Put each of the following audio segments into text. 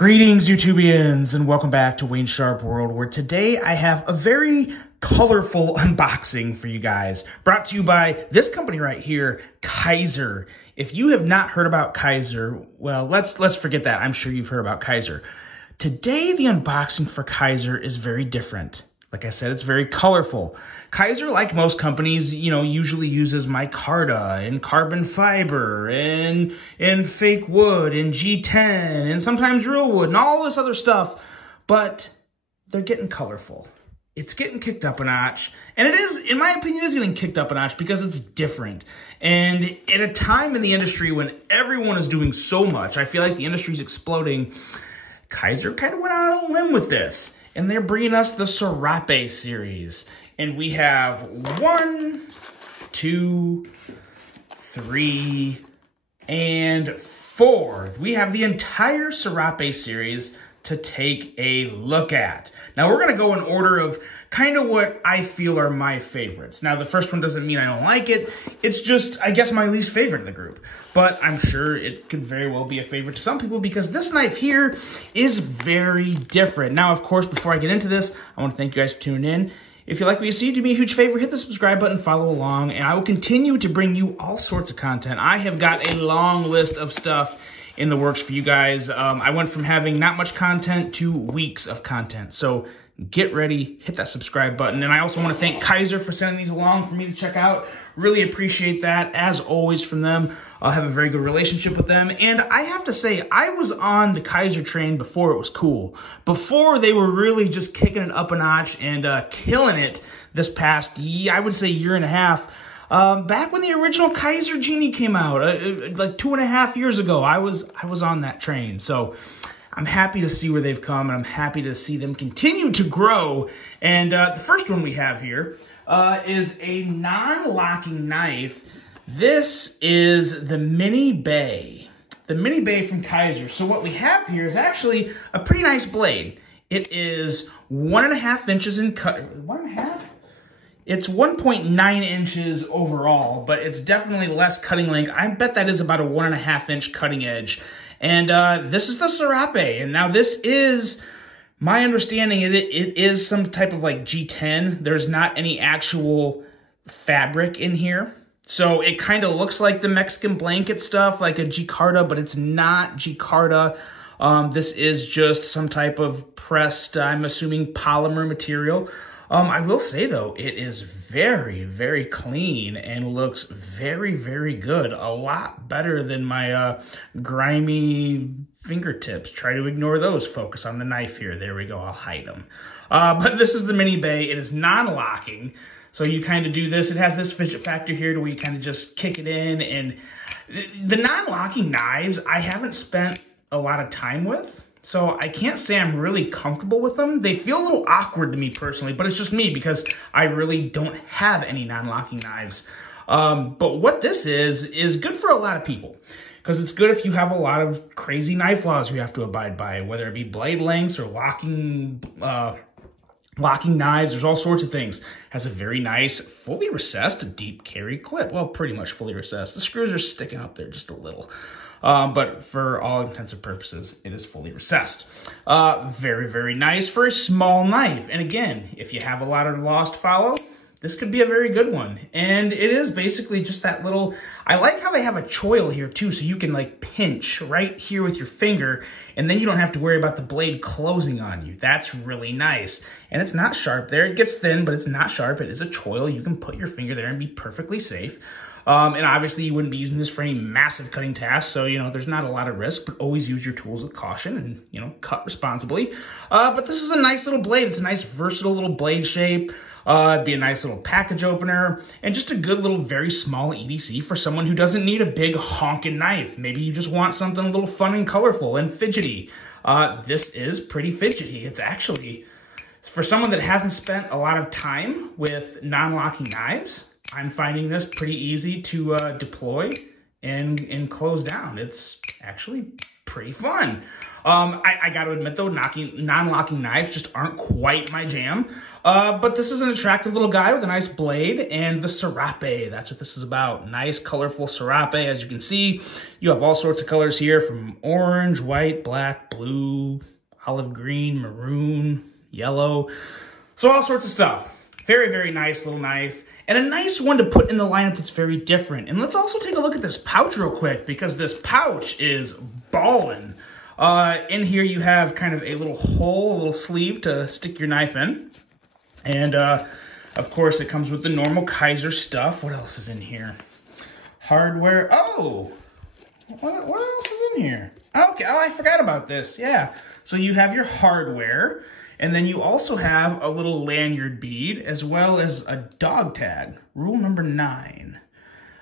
Greetings, YouTubians, and welcome back to Wayne Sharp World, where today I have a very colorful unboxing for you guys, brought to you by this company right here, Tauser. If you have not heard about Tauser, well, let's forget that. I'm sure you've heard about Tauser. Today, the unboxing for Tauser is very different. Like I said, it's very colorful. Tauser, like most companies, usually uses micarta and carbon fiber and fake wood and G10 and sometimes real wood and all this other stuff. But they're getting colorful. It's getting kicked up a notch. And it is, in my opinion, is getting kicked up a notch because it's different. And at a time in the industry when everyone is doing so much, I feel like the industry's exploding. Tauser kind of went out on a limb with this. And they're bringing us the Serape series. And we have 1, 2, 3, and 4. We have the entire Serape series to take a look at. Now, we're going to go in order of kind of what I feel are my favorites. Now, the first one doesn't mean I don't like it. It's just, I guess, my least favorite of the group. But I'm sure it could very well be a favorite to some people because this knife here is very different. Now, of course, before I get into this, I want to thank you guys for tuning in. If you like what you see, do me a huge favor, hit the subscribe button, follow along, and I will continue to bring you all sorts of content. I have got a long list of stuff in the works for you guys. I went from having not much content to weeks of content. So get ready, hit that subscribe button. And I also want to thank Tauser for sending these along for me to check out. Really appreciate that, as always, from them. I have a very good relationship with them. And I have to say, I was on the Tauser train before it was cool. Before they were really just kicking it up a notch and killing it this past, I would say, year and a half. Back when the original Tauser Genie came out, like 2.5 years ago, I was on that train. So I'm happy to see where they've come, and I'm happy to see them continue to grow. And the first one we have here is a non-locking knife. This is the Mini Bay. The Mini Bay from Tauser. So what we have here is actually a pretty nice blade. It is 1.5 inches in cut. 1.5? It's 1.9 inches overall, but it's definitely less cutting length. I bet that is about a 1.5 inch cutting edge. And this is the Serape. And now this is, my understanding, it is some type of like G10. There's not any actual fabric in here. So it kind of looks like the Mexican blanket stuff, like a G-Carta, but it's not G-Carta. This is just some type of pressed, I'm assuming, polymer material. I will say, though, it is very, very clean and looks very, very good. A lot better than my grimy fingertips. Try to ignore those. Focus on the knife here. There we go. I'll hide them. But this is the Mini Bay. It is non-locking. So you kind of do this. It has this fidget factor here to where you kind of just kick it in. And the non-locking knives, I haven't spent a lot of time with. So I can't say I'm really comfortable with them. They feel a little awkward to me personally, but it's just me because I really don't have any non-locking knives. But what this is good for a lot of people because it's good if you have a lot of crazy knife laws you have to abide by, whether it be blade lengths or locking knives. There's all sorts of things. Has a very nice, fully recessed, deep carry clip. Well, pretty much fully recessed. The screws are sticking up there just a little. But for all intents and purposes, it is fully recessed. Very, very nice for a small knife. And again, if you have a lot of lost follow, this could be a very good one. And it is basically just that little, I like how they have a choil here too, so you can like pinch right here with your finger, and then you don't have to worry about the blade closing on you. That's really nice. And it's not sharp there. It gets thin, but it's not sharp. It is a choil. You can put your finger there and be perfectly safe. And obviously you wouldn't be using this for any massive cutting tasks. So, there's not a lot of risk, but always use your tools with caution and, cut responsibly. But this is a nice little blade. It's a nice versatile little blade shape. It'd be a nice little package opener and just a good little, very small EDC for someone who doesn't need a big honking knife. Maybe you just want something a little fun and colorful and fidgety. This is pretty fidgety. It's actually, for someone that hasn't spent a lot of time with non-locking knives, I'm finding this pretty easy to deploy and close down. It's actually pretty fun. I got to admit, though, non-locking knives just aren't quite my jam. But this is an attractive little guy with a nice blade, and the serape, that's what this is about. Nice, colorful serape. As you can see, you have all sorts of colors here, from orange, white, black, blue, olive green, maroon, yellow. So all sorts of stuff. Very, very nice little knife. And a nice one to put in the lineup that's very different. And let's also take a look at this pouch real quick, because this pouch is ballin'. In here you have kind of a little hole, a little sleeve to stick your knife in. And of course it comes with the normal Kaiser stuff. What else is in here? Hardware. Oh, what else is in here? Okay, oh, I forgot about this. Yeah, so you have your hardware. And then you also have a little lanyard bead, as well as a dog tag, rule number 9.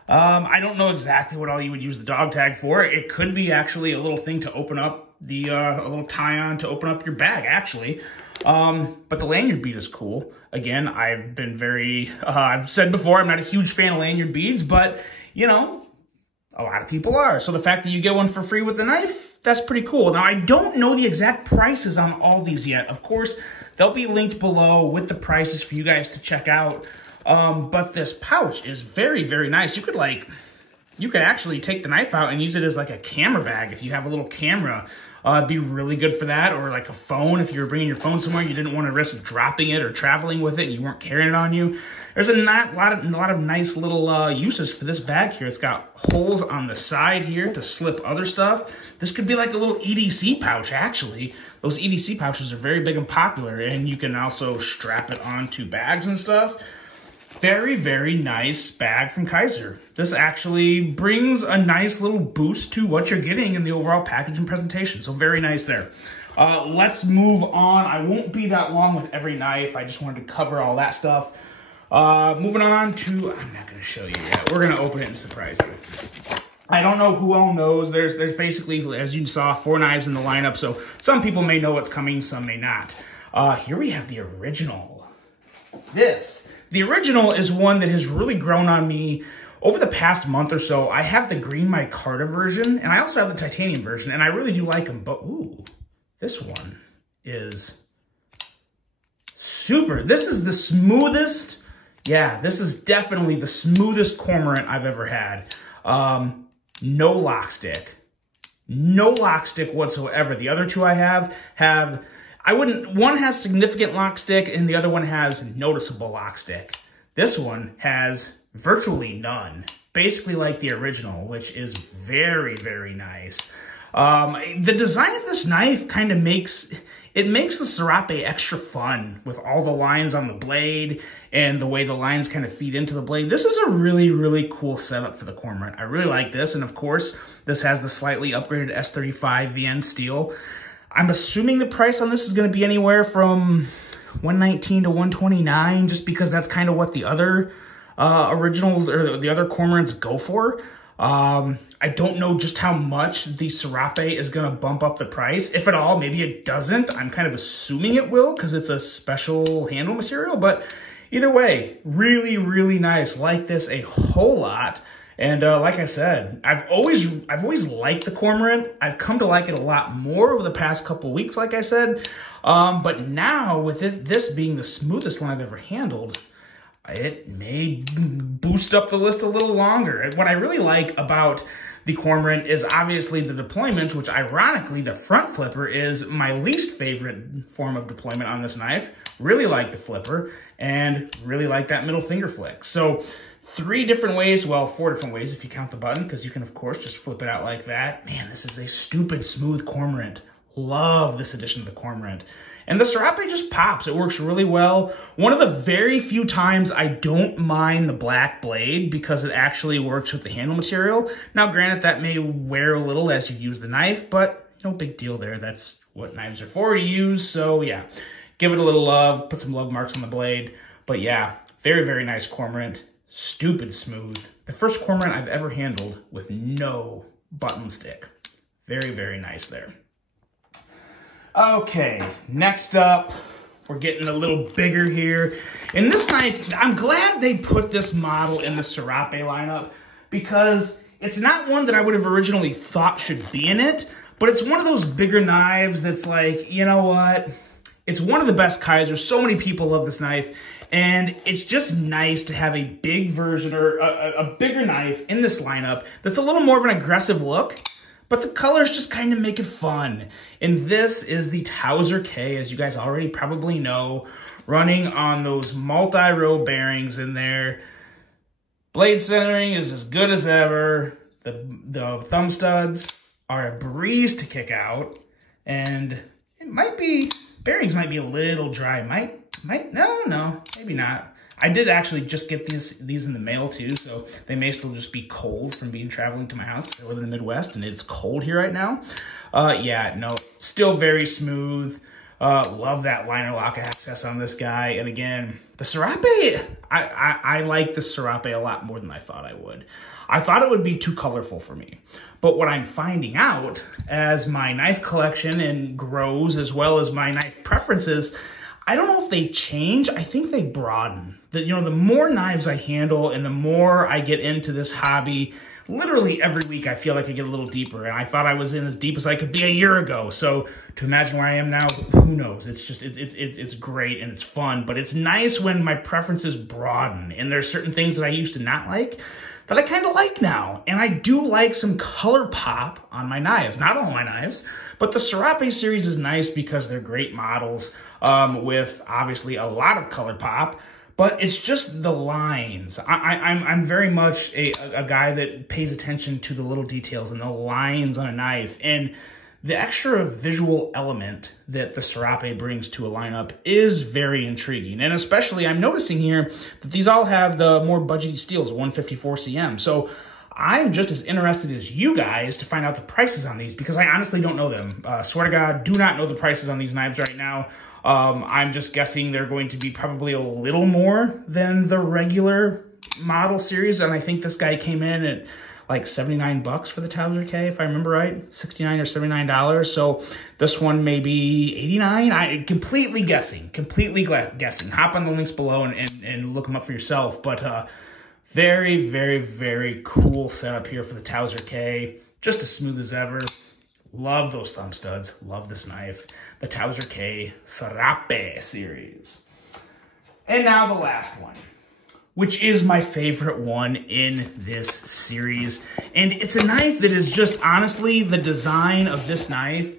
I don't know exactly what all you would use the dog tag for. It could be actually a little thing to open up the, a little tie-on to open up your bag, actually. But the lanyard bead is cool. Again, I've been very, I've said before, I'm not a huge fan of lanyard beads, but, you know, a lot of people are. So the fact that you get one for free with the knife, that's pretty cool. Now, I don't know the exact prices on all these yet. Of course, they'll be linked below with the prices for you guys to check out. But this pouch is very, very nice. You could actually take the knife out and use it as like a camera bag if you have a little camera. It'd be really good for that, or like a phone. If you were bringing your phone somewhere, you didn't want to risk dropping it or traveling with it, and you weren't carrying it on you. There's a lot of nice little uses for this bag here. It's got holes on the side here to slip other stuff. This could be like a little EDC pouch, actually. Those EDC pouches are very big and popular, and you can also strap it onto bags and stuff. Very, very nice bag from Kaiser. This actually brings a nice little boost to what you're getting in the overall package and presentation. So very nice there. Let's move on. I won't be that long with every knife. I just wanted to cover all that stuff. Moving on to, I'm not going to show you yet. We're going to open it and surprise you. I don't know who all knows. There's basically, as you saw, 4 knives in the lineup. So some people may know what's coming, some may not. Here we have the original. The original is one that has really grown on me over the past month or so. I have the green micarta version, and I also have the titanium version, and I really do like them. But, ooh, this one is super. This is the smoothest. Yeah, this is definitely the smoothest Cormorant I've ever had. No lock stick. No lock stick whatsoever. The other 2 I have, one has significant lock stick and the other one has noticeable lock stick. This one has virtually none. Basically like the original, which is very, very nice. The design of this knife kind of makes the serape extra fun with all the lines on the blade and the way the lines kind of feed into the blade. This is a really, really cool setup for the Cormorant. I really like this. And of course, this has the slightly upgraded S35 VN steel. I'm assuming the price on this is going to be anywhere from $119 to $129, just because that's kind of what the other originals or the other Cormorants go for. I don't know just how much the serape is going to bump up the price. If at all, maybe it doesn't. I'm kind of assuming it will because it's a special handle material. But either way, really, really nice. Like this a whole lot. And like I said, I've always liked the Cormorant. I've come to like it a lot more over the past couple weeks, like I said. But now with this being the smoothest one I've ever handled, it may boost up the list a little longer. What I really like about the Cormorant is obviously the deployments, which ironically, the front flipper is my least favorite form of deployment on this knife. Really like the flipper and really like that middle finger flick. So 3 different ways, well, 4 different ways if you count the button, because you can, of course, just flip it out like that. Man, this is a stupid smooth Cormorant. Love this edition of the Cormorant. And the serape just pops. It works really well. One of the very few times I don't mind the black blade because it actually works with the handle material. Now, granted, that may wear a little as you use the knife, but no big deal there. That's what knives are for, to use. So, yeah, give it a little love. Put some love marks on the blade. But, yeah, very, very nice Cormorant. Stupid smooth. The first Cormorant I've ever handled with no button stick. Very, very nice there. Okay, next up, we're getting a little bigger here. And this knife, I'm glad they put this model in the serape lineup because it's not one that I would have originally thought should be in it, but it's one of those bigger knives that's like, you know what? It's one of the best Kaisers. So many people love this knife. And it's just nice to have a big version or a bigger knife in this lineup that's a little more of an aggressive look, but the colors just kind of make it fun. And this is the Tauser K, as you guys already probably know, running on those multi-row bearings in there. Blade centering is as good as ever. The thumb studs are a breeze to kick out. And it might be, bearings might be a little dry. No, maybe not. I did actually just get these in the mail too, so they may still just be cold from traveling to my house because I live in the Midwest and it's cold here right now. Yeah, no, still very smooth. Love that liner lock access on this guy. And again, the Serape, I like the Serape a lot more than I thought I would. I thought it would be too colorful for me. But what I'm finding out as my knife collection grows, as well as my knife preferences, I don't know if they change. I think they broaden. The more knives I handle and the more I get into this hobby, literally every week I feel like I get a little deeper. And I thought I was in as deep as I could be a year ago. So to imagine where I am now, who knows? It's just, it's great and it's fun. But it's nice when my preferences broaden. And there's certain things that I used to not like that I kind of like now. And I do like some color pop on my knives. Not all my knives, but the Serape series is nice because they're great models with obviously a lot of color pop, but it's just the lines. I'm very much a guy that pays attention to the little details and the lines on a knife. And the extra visual element that the Serape brings to a lineup is very intriguing. And especially, I'm noticing here that these all have the more budgety steels, 154 cm. So I'm just as interested as you guys to find out the prices on these because I honestly don't know them. Swear to God, do not know the prices on these knives right now. I'm just guessing they're going to be probably a little more than the regular model series. And I think this guy came in at like 79 bucks for the Tauser K, if I remember right, $69 or $79. So this one may be 89. I completely guessing. Hop on the links below and look them up for yourself. But very, very, very cool setup here for the Tauser K. Just as smooth as ever. Love those thumb studs. Love this knife. The Tauser K Serape series. And now the last one, which is my favorite one in this series. And it's a knife that is just, honestly, the design of this knife,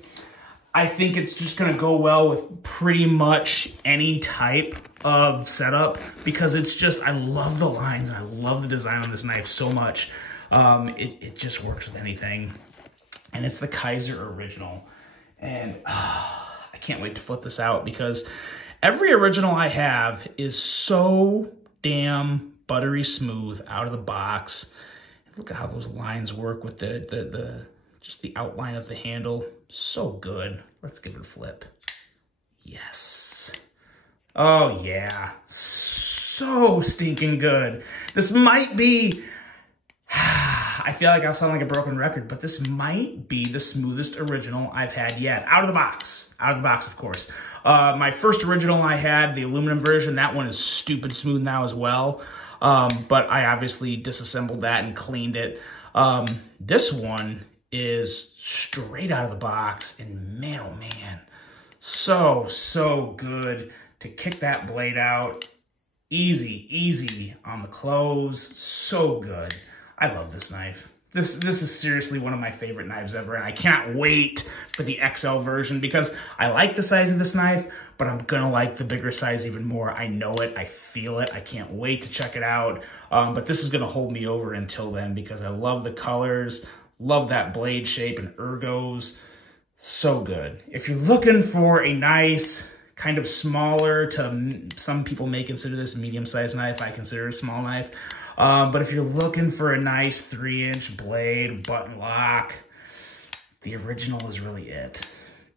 I think it's just gonna go well with pretty much any type of setup because it's just, I love the lines and I love the design on this knife so much. It just works with anything. And it's the Kaiser original. And I can't wait to flip this out because every original I have is so damn buttery smooth out of the box. Look at how those lines work with just the outline of the handle. So good. Let's give it a flip. Yes. Oh yeah. So stinking good. This might be, I feel like I'll sound like a broken record, but this might be the smoothest original I've had yet. Out of the box. Out of the box, of course. My first original I had, the aluminum version, that one is stupid smooth now as well. But I obviously disassembled that and cleaned it. This one is straight out of the box, and man, oh man, so good to kick that blade out. Easy on the close. So good. I love this knife. This is seriously one of my favorite knives ever, and I cannot wait for the XL version because I like the size of this knife, but I'm gonna like the bigger size even more. I know it, I feel it, I can't wait to check it out. But this is gonna hold me over until then because I love the colors, love that blade shape and ergos. So good. If you're looking for a nice, kind of smaller to, some people may consider this a medium-sized knife, I consider it a small knife. But if you're looking for a nice 3-inch blade, button lock, the original is really it.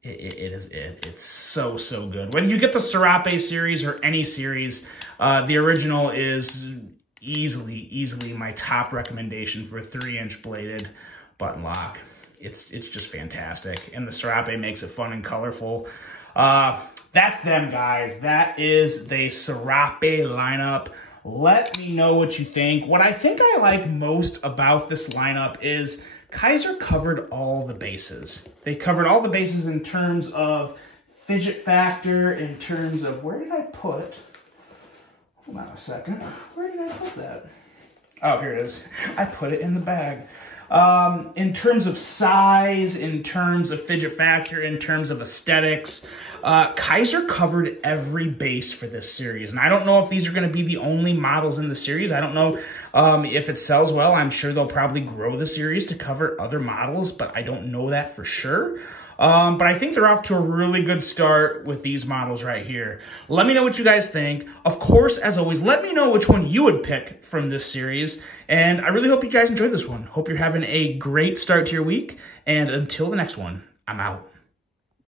It is it. It's so good. When you get the Serape series or any series, the original is easily my top recommendation for a 3-inch bladed button lock. It's just fantastic. And the Serape makes it fun and colorful. That's them, guys. That is the Serape lineup. Let me know what you think. What I think I like most about this lineup is Kaiser covered all the bases. They covered all the bases in terms of fidget factor, in terms of, where did I put, hold on a second, where did I put that? Oh, here it is. I put it in the bag. In terms of size, in terms of fidget factor, in terms of aesthetics, Kaiser covered every base for this series. And I don't know if these are going to be the only models in the series. I don't know if it sells well. I'm sure they'll probably grow the series to cover other models, but I don't know that for sure. But I think they're off to a really good start with these models right here. Let me know what you guys think. Of course, as always, let me know which one you would pick from this series. And I really hope you guys enjoyed this one. Hope you're having a great start to your week. And until the next one, I'm out.